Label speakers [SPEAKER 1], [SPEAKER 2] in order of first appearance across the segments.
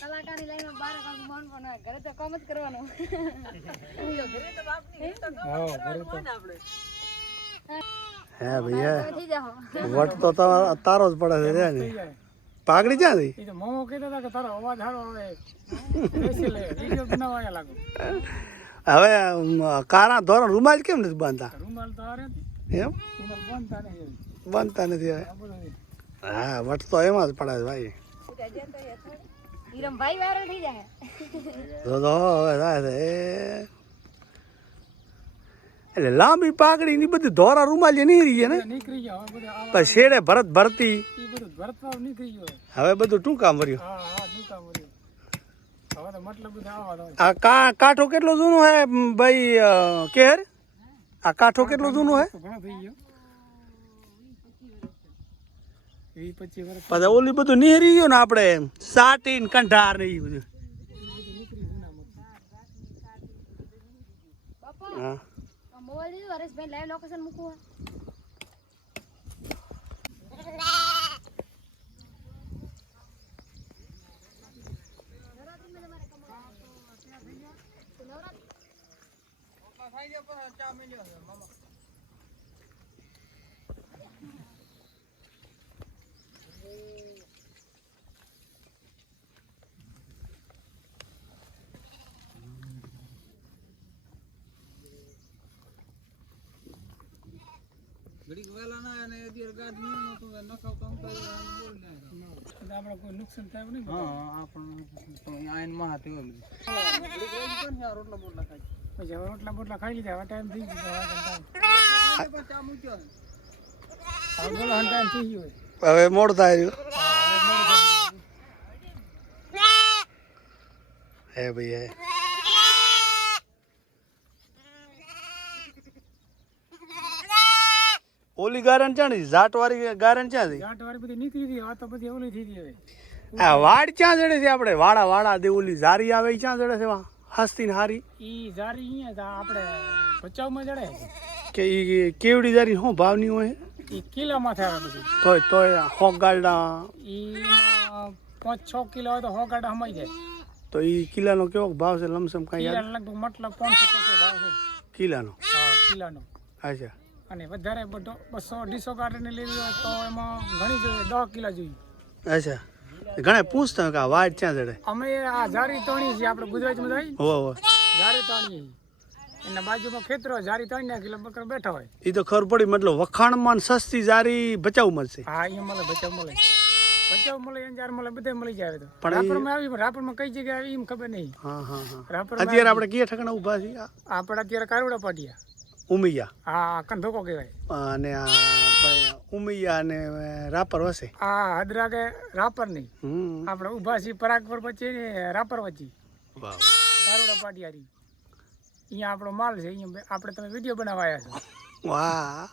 [SPEAKER 1] કલાકારની લાઈનમાં બાર વાગે મન પણ ઘરે તો કામ જ કરવાનું.
[SPEAKER 2] હે? ભૈયા વટ તો તમારો તારો જ પડે છે ને? પાઘડી ક્યાં થઈ
[SPEAKER 3] એ તો મોમો કહેતા હતા કે તારો અવાજ સારો આવે. બેસી લે વીડિયો બનાવવા લાગો.
[SPEAKER 2] હવે કારા ધોરણ રૂમાલ કેમ નથી બાંધતા?
[SPEAKER 3] રૂમાલ તો આરે
[SPEAKER 2] એમ?
[SPEAKER 3] રૂમાલ બનતા નહીં
[SPEAKER 2] બાંધતા નથી હવે? હા વટ તો એમાં જ પડે છે ભાઈ.
[SPEAKER 1] વાયરલ થઈ જાય
[SPEAKER 2] તો તો. એટલે લાંબી પાઘડી ની બધી ધોરા રૂમાલ નીકળી રહી ને?
[SPEAKER 3] નીકળી ગયા હવે બધું આવા
[SPEAKER 2] શેડે ભરત ભરતી.
[SPEAKER 3] બધું ભરતભાવ નીકળી ગયો
[SPEAKER 2] હવે બધું ટૂંકા મર્યું.
[SPEAKER 3] હા હા દુકા મળ્યું હવે તો મતલબ બધા આવા દો
[SPEAKER 2] આ કા કાંઠો કેટલો જૂનો હે ભાઈ કેર આ કાંઠો કેટલો જૂનો હે?
[SPEAKER 3] ઘણો થઈ ગયો વીસ પચીસ વર્ષ
[SPEAKER 2] પછી ઓલી બધું નીહરી ગયું ને આપણે સાટી ને કંઠાર ને એ બધું. હા
[SPEAKER 3] આપણે કોઈ નુકસાન થાય નહીં પછી હવે રોટલા બોટલા ખાઈ લીધા હવે ટાઈમ થઈ ગયો. હવે ટાઈમ હવે બોલો ટાઈમ થઈ ગયો.
[SPEAKER 2] હવે મોડ થાય હે ભાઈ હે. ઓલી ગારણ ક્યાં હતી? જાટ વાળી ગારન ક્યાં હતી?
[SPEAKER 3] જાટ વાળી બધી નીકળી ગઈ વાત તો બધી ઓલી થઈ ગઈ
[SPEAKER 2] આ વાડ ક્યાં જડે છે આપણે? વાડા વાડા દે ઓલી જારી આવે ક્યાં જડે છે હસ્તી હારી.
[SPEAKER 3] ઈ જારી અહીંયા આપણે ભચાઉમાં જડે
[SPEAKER 2] કે ઈ કેવડી જારી શું ભાવની હોય?
[SPEAKER 3] ઈ કિલોમાં થાય બધું?
[SPEAKER 2] તોય તોય હો ગાડા
[SPEAKER 3] એ પાંચ છ કિલો હોય તો હો ગાડા સમાઈ જાય.
[SPEAKER 2] તો એ કિલાનો કેવો ભાવ છે? લમસમ કાંઈ યાદ?
[SPEAKER 3] લગભગ મતલબ પાંચસો છસો ભાવ છે.
[SPEAKER 2] કિલ્લાનો?
[SPEAKER 3] હા કિલ્લાનો.
[SPEAKER 2] અચ્છા.
[SPEAKER 3] અને વધારે બધો બસો અઢીસો ગાડીને લેવી હોય તો એમાં ઘણી જોઈએ દસ કિલો જોઈએ.
[SPEAKER 2] અચ્છા. ઘણા પૂછતા કે વાટ ક્યાં જડે
[SPEAKER 3] અમે આ જારી તણી છે આપણે ગુજરાતમાં જાય
[SPEAKER 2] હો હો
[SPEAKER 3] જારી તણી એના બાજુમાં ખેતરો જારી ત્રણ કિલો બકરા બેઠા હોય.
[SPEAKER 2] એ તો ખબર પડી મતલબ વખાણમાં માં સસ્તી જારી બચાવ મળશે.
[SPEAKER 3] હા અહીંયા મળે બચાવ મળે. બચાવ મળે અંજાર મળે બધે મળી જાય તો.
[SPEAKER 2] પણ
[SPEAKER 3] રાપરમાં આવી રાપરમાં કઈ જગ્યાએ આવી એમ ખબર નહીં.
[SPEAKER 2] હા હા હા.
[SPEAKER 3] રાપરમાં
[SPEAKER 2] અત્યારે આપણે કયા ઠકણા ઊભા છીએ?
[SPEAKER 3] આપણે અત્યારે કારોડા પાટિયા.
[SPEAKER 2] ઉમિયા.
[SPEAKER 3] હા કંધોકો કહેવાય.
[SPEAKER 2] અને આ ભાઈ ઉમિયા અને રાપર વસે.
[SPEAKER 3] આ હદરા કે રાપર નહીં.
[SPEAKER 2] હમ.
[SPEAKER 3] આપણે ઊભા છીએ પરાગપર વચ્ચે ને રાપર વચ્ચે.
[SPEAKER 2] કારુડા
[SPEAKER 3] કારોડા પાટિયારી અહીંયા આપણો માલ છે અહીંયા આપણે તમે વિડીયો બનાવવા છો
[SPEAKER 2] વાહ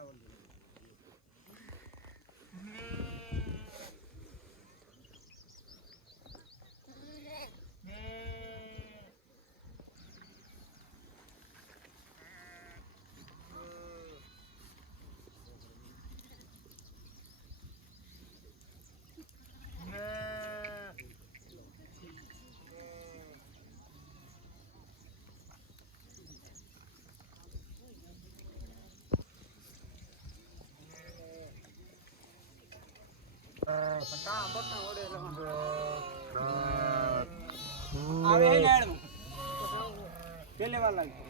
[SPEAKER 2] Gracias. આવે હે ને પેલે વાર લાગે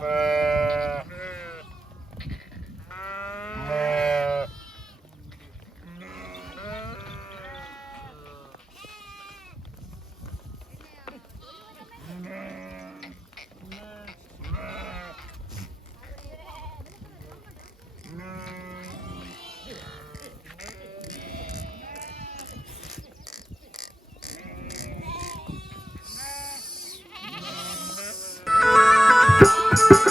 [SPEAKER 2] Bye. Thank you.